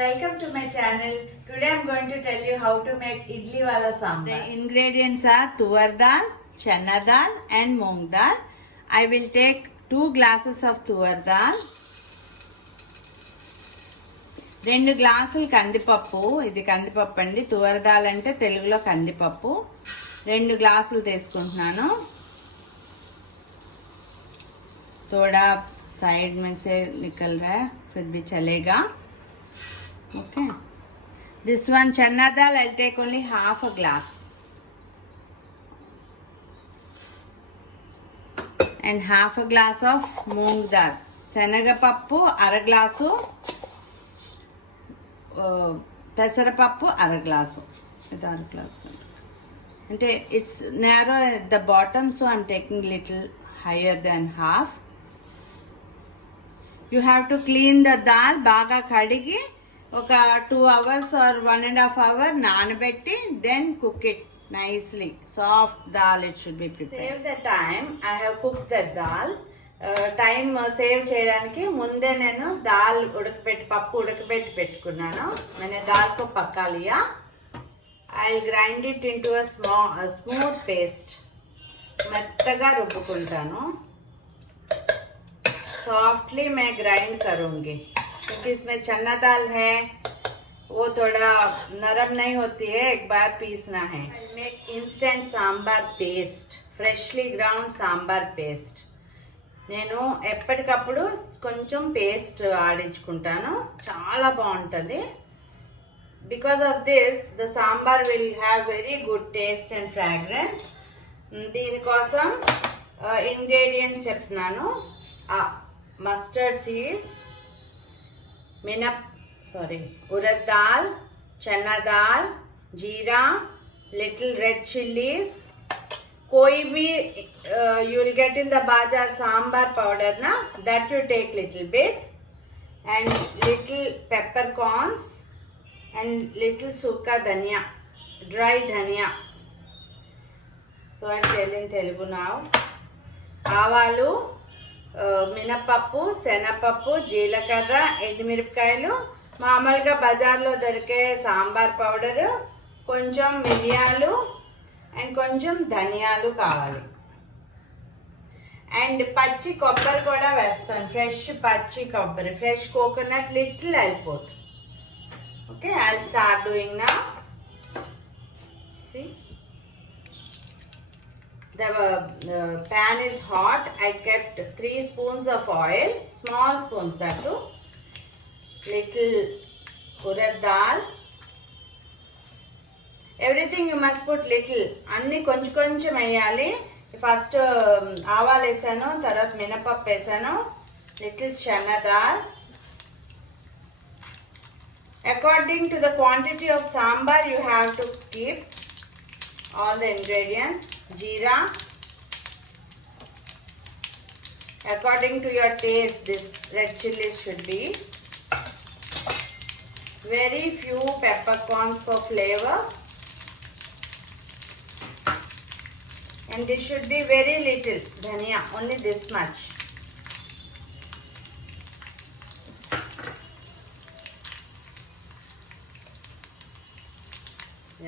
welcome to my channel. Today I am going to tell you how to make idli wala sambar. The ingredients are tuvar dal, chana dal and moong dal. I will take 2 glasses of tuvar dal, 2 గ్లాసులు కందిపప్పు. ఇది కందిపప్పు అండి, తువర్ దాల్ అంటే తెలుగులో కందిపప్పు. 2 గ్లాసులు తీసుకుంటున్నాను. थोड़ा साइड में से निकल रहा है, फिर भी चलेगा. Okay. This one chana dal, I'll take only half a glass. And half a glass of moong dal. శనగపప్పు అర గ్లాసు, పెసరపప్పు అర గ్లాసు. ఇది అర గ్లాసు అంటే it's narrow at the bottom, so I'm taking little higher than half. You have to clean the dal. బాగా కడిగి ఒక 2 hours or 1.5 hours నానబెట్టి then cook it nicely. Soft dal it should be prepared. Save the time. I have cooked the dal. Time save చేయడానికి ముందే నేను దాల్ పప్పు ఉడకబెట్టి పెట్టుకున్నాను. मैंने दाल को पका लिया. I'll grind it into a smooth paste. మెత్తగా రుబ్బుకుంటాను. सॉफ्टली मैं ग्राइंड करूँगी क्योंकि इसमें चना दाल है, वो थोड़ा नरम नहीं होती है, एक बार पीसना है. Make instant sambar paste, freshly ground sambar पेस्ट. నేను ఎప్పటికప్పుడు కొంచెం పేస్ట్ ఆడించుకుంటాను, చాలా బాగుంటుంది. Because of this the sambar will have very good taste and fragrance. దీనికోసం ఇంగ్రీడియంట్స్ చెప్తున్నాను. మస్టర్డ్ సీడ్స్, उड़द दाल, चना दाल, जीरा, लिटिल रेड चिल्लीज. कोई भी you will get in the bazaar sambar powder na, that you take little bit, and little peppercorns and little sukka dhania, dry dhania. So I'm telling Telugu now. ఆవాలు, మినపప్పు, శనగపప్పు, జీలకర్ర, ఎండుమిరపకాయలు, మామూలుగా బజార్లో దొరికే సాంబార్ పౌడరు, కొంచెం మిరియాలు అండ్ కొంచెం ధనియాలు కావాలి. అండ్ పచ్చి కొబ్బరి కూడా వేస్తాను, ఫ్రెష్ పచ్చి కొబ్బరి, fresh coconut little I put. Okay, I start doing now. See, the pan is hot. I kept 3 spoons of oil, small spoons that too. Little urad dal. Everything you must put little. అన్ని కొంచెం కొంచెం వేయాలి. ఫస్ట్ ఆవాలు వేసాను, తర్వాత మినపప్పు వేసాను, లిటిల్ chana dal. According to the quantity of sambar you have to keep all the ingredients. Jeera, according to your taste, this red chillies should be. Very few peppercorns for flavor, and this should be very little dhania, only this much.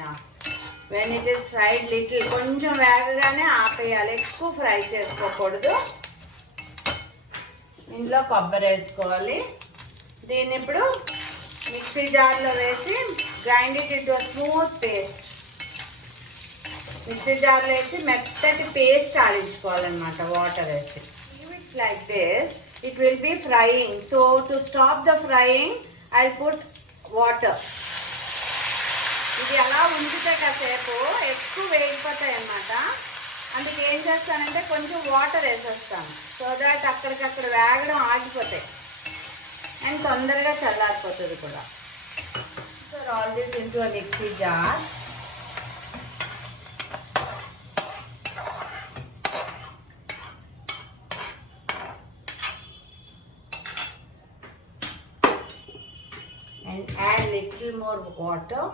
Yeah. When it is fried little, కొంచెం వేగగానే ఆపేయాలి, ఎక్కువ ఫ్రై చేసుకోకూడదు. ఇందులో కొబ్బరి వేసుకోవాలి. దీన్ని ఇప్పుడు మిక్సీ జార్లో వేసి grind it into smooth paste. Mixie జార్లో వేసి మెత్తటి పేస్ట్ ఆడించుకోవాలన్నమాట, వాటర్ వేసి. It like this, it will be frying. So to stop the frying I put water. ఇది అలా ఉంచితే కాసేపు ఎక్కువ వేగిపోతాయి అన్నమాట. అందుకే ఏం చేస్తానంటే కొంచెం వాటర్ వేసేస్తాను, సో దాట్ అక్కడికక్కడ వేగడం ఆగిపోతాయి అండ్ తొందరగా చల్లారిపోతుంది కూడా. So all this into a mixie jar. And add little more water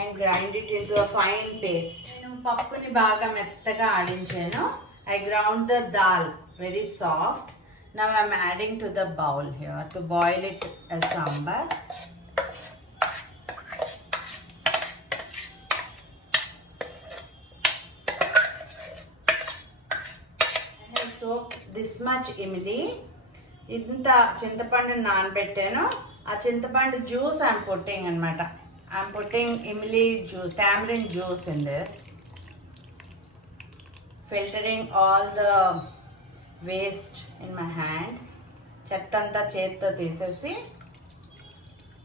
and grind it into a fine paste. నేను పప్పుని బాగా మెత్తగా ఆడించాను. I ground the dal very soft. Now I'm adding to the bowl here to boil it as sambar. I have soaked this much imli. ఇంత చింతపండు నానబెట్టాను. ఆ చింతపండు జ్యూస్ I'm putting అన్నమాట. I'm putting imli juice, tamarind juice in this. Filtering all the waste in my hand. చెత్తంతా చేత్తో తీసేసి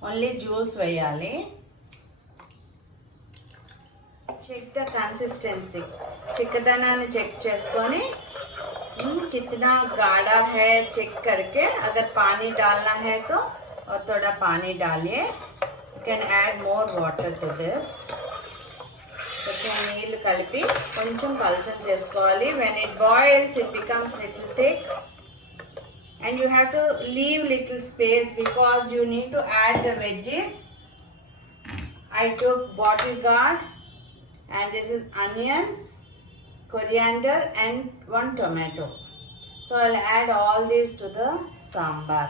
only juice వేయాలి. చెక్ ద కన్సిస్టెన్సీ, చిక్కదనాన్ని చెక్ చేసుకొని कितना गाढ़ा है चेक करके अगर पानी डालना है तो और थोड़ा पानी डालिए. You can add more water to this. కొంచెం నీళ్ళు కలిపి కొంచెం పల్చం చేసుకోవాలి. when it boils it becomes little thick and you have to leave little space because you need to add the veggies. I took bottle gourd and this is onions, coriander and 1 tomato. So I'll add all these to the sambar.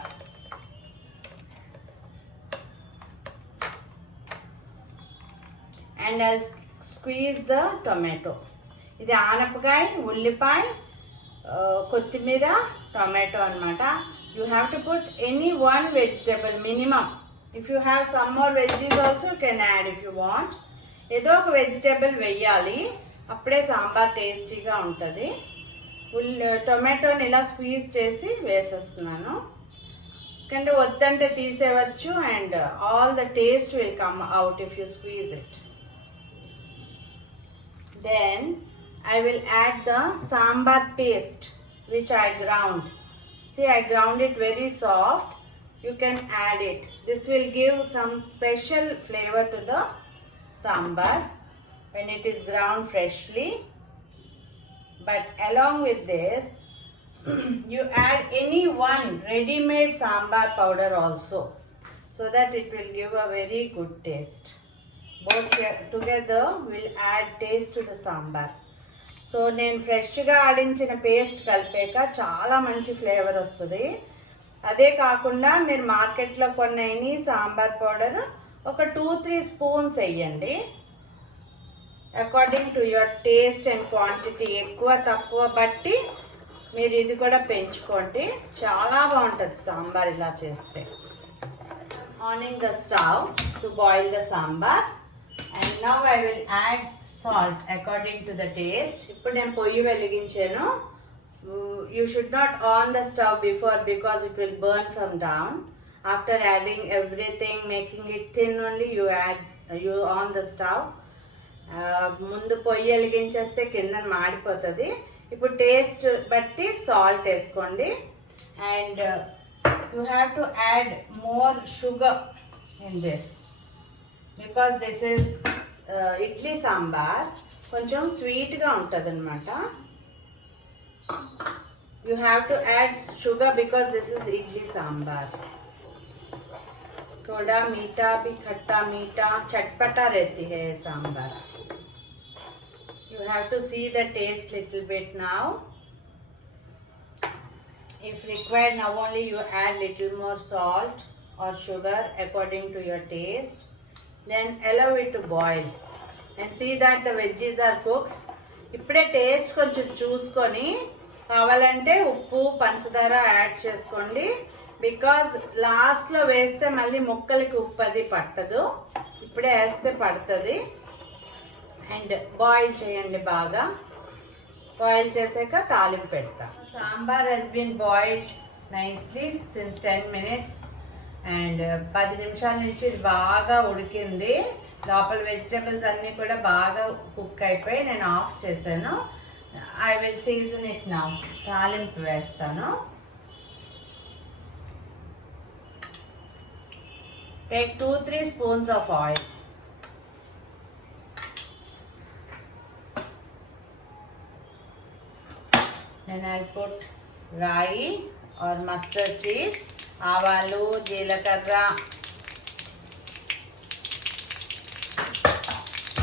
And I'll squeeze the tomato. ఇది ఆనపకాయ, ఉల్లిపాయ, కొత్తిమీర, టొమాటో అన్నమాట. You have to put any one vegetable minimum. If you have some more veggies also you can add if you want. ఏదో ఒక వెజిటేబుల్ వేయాలి, అప్పుడే సాంబార్ టేస్టీగా ఉంటుంది. టొమాటోని ఇలా స్క్వీజ్ చేసి వేసేస్తున్నాను. ఎందుకంటే వద్దంటే తీసేయవచ్చు and all the taste will come out if you squeeze it. Then I will add the sambar paste which I ground. See, I ground it very soft. You can add it. This will give some special flavor to the sambar when it is ground freshly. But along with this, you add any one ready-made sambar powder also, so that it will give a very good taste. Both together will add taste to the sambar. So నేను ఫ్రెష్గా ఆడించిన పేస్ట్ కలిపాక చాలా మంచి ఫ్లేవర్ వస్తుంది. అదే కాకుండా మీరు మార్కెట్లో కొన్న సాంబార్ పౌడర్ ఒక 2-3 స్పూన్స్ వేయండి. According to your taste and quantity, ఎక్కువ తక్కువ బట్టి మీరు ఇది కూడా పెంచుకోండి. చాలా బాగుంటుంది సాంబార్ ఇలా చేస్తే. Owning the stove to boil the sambar and now I will add salt according to the taste. ఇప్పుడు నేను పొయ్యి వెలిగించాను. You should not on the stove before because it will burn from down. After adding everything, making it thin only, you on the stove. ముందు పొయ్యి వెలిగించేస్తే కింద మాడిపోతుంది. ఇప్పుడు టేస్ట్ బట్టి సాల్ట్ వేసుకోండి and you have to add more sugar in this because this is idli సాంబార్ కొంచెం స్వీట్గా ఉంటుంది అనమాట. You have to add sugar because this is idli సాంబార్. थोड़ा मीठा भी, खट्टा मीठा चटपटा रहती है sambar. You have to see the taste little bit now. If required, now only you add little more salt or sugar according to your taste. Then allow it to boil and see that the veggies are cooked. ఇప్పుడే టేస్ట్ కొంచెం చూసుకొని కావాలంటే ఉప్పు పంచదార యాడ్ చేసుకోండి. బికాజ్ లాస్ట్లో వేస్తే మళ్ళీ ముక్కలకి ఉప్పు అది పట్టదు, ఇప్పుడే వేస్తే పడుతుంది. అండ్ బాయిల్ చేయండి బాగా. బాయిల్ చేసాక తాలింపు పెడతా. Sambar has been boiled nicely since 10 minutes and 10 నిమిషాల నుంచి ఇది బాగా ఉడికింది. లోపల వెజిటేబుల్స్ అన్నీ కూడా బాగా కుక్ అయిపోయి నేను ఆఫ్ చేశాను. I will season it now. తాలింపు వేస్తాను. టేక్ 2-3 spoons of oil. Then I'll put రాయి or mustard seeds, ఆవాలు, జీలకర్ర,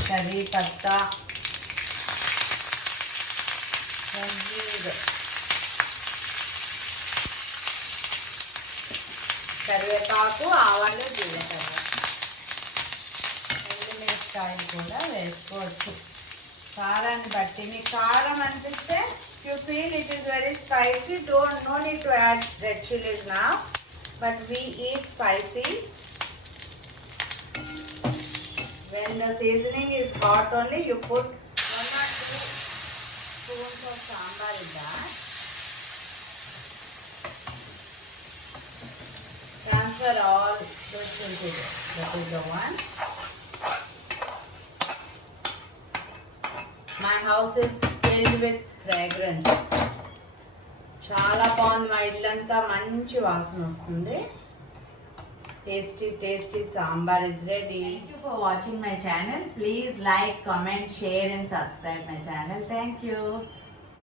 కరివేపత్తా, కరివేపాకు, ఆవాలు, జీలకర్ర, ఎండుమిరపకాయలు కూడా వేసుకోవచ్చు కారాన్ని బట్టి. మీకు కారం అనిపిస్తే, you feel it is very spicy, no need to add red chillies నా, but we eat spicy. When the seasoning is hot only, you put 1 or 2 spoons of sambar in that. Transfer all this into it. That is the one. My house is filled with fragrance. చాలా బాగుంది, మా ఇల్లంతా మంచి వాసన వస్తుంది. Tasty sambar is ready. Thank you for watching my channel. Please like, comment, share and subscribe my channel. Thank you.